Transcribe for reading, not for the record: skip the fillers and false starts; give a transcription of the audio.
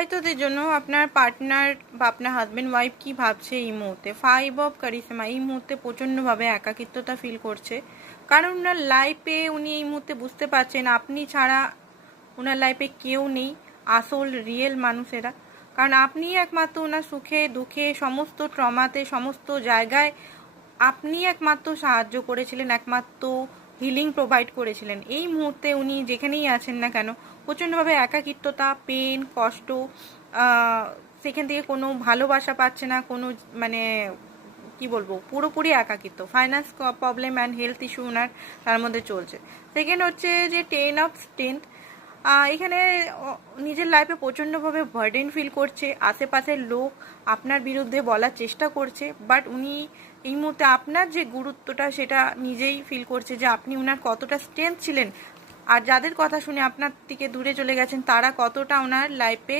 বিবাহিতদের জন্য আপনার পার্টনার বা আপনার হাজব্যান্ড ওয়াইফ কি ভাবছে এই মুহূর্তে? 5 অফ কারিশমা এই মুহূর্তে প্রচণ্ডভাবে একাকিত্বতা ফিল করছে, কারণ ওনার লাইফে উনি এই মুহূর্তে বুঝতে পারছেন আপনি ছাড়া ওনার লাইফে কেউ নেই, আসল রিয়েল মানুষেরা। কারণ আপনিই একমাত্র ওনার সুখে দুঃখে সমস্ত ট্রমাতে সমস্ত জায়গায় আপনি একমাত্র সাহায্য করেছিলেন, একমাত্র হিলিং প্রোভাইড করেছিলেন। এই মুহূর্তে উনি যেখানেই আছেন না কেন প্রচণ্ডভাবে একাকিত্বতা, পেন, কষ্ট, সেখান থেকে কোনো ভালোবাসা পাচ্ছে না, কোনো মানে কি বলবো, পুরোপুরি একাকিত্ব। Finance problem and health issue ওনার তার মধ্যে চলছে। সেকেন্ড হচ্ছে যে 10 অফ স্ট্রেংথ, এখানে নিজের লাইফে প্রচণ্ডভাবে বার্ডেন ফিল করছে, আশেপাশের লোক আপনার বিরুদ্ধে বলার চেষ্টা করছে, বাট উনি এই মুহূর্তে আপনার যে গুরুত্বটা সেটা নিজেই ফিল করছে যে আপনি ওনার কতটা স্ট্রেংথ ছিলেন, আর যাদের কথা শুনে আপনার থেকে দূরে চলে গেছেন তারা কতটা ওনার লাইফে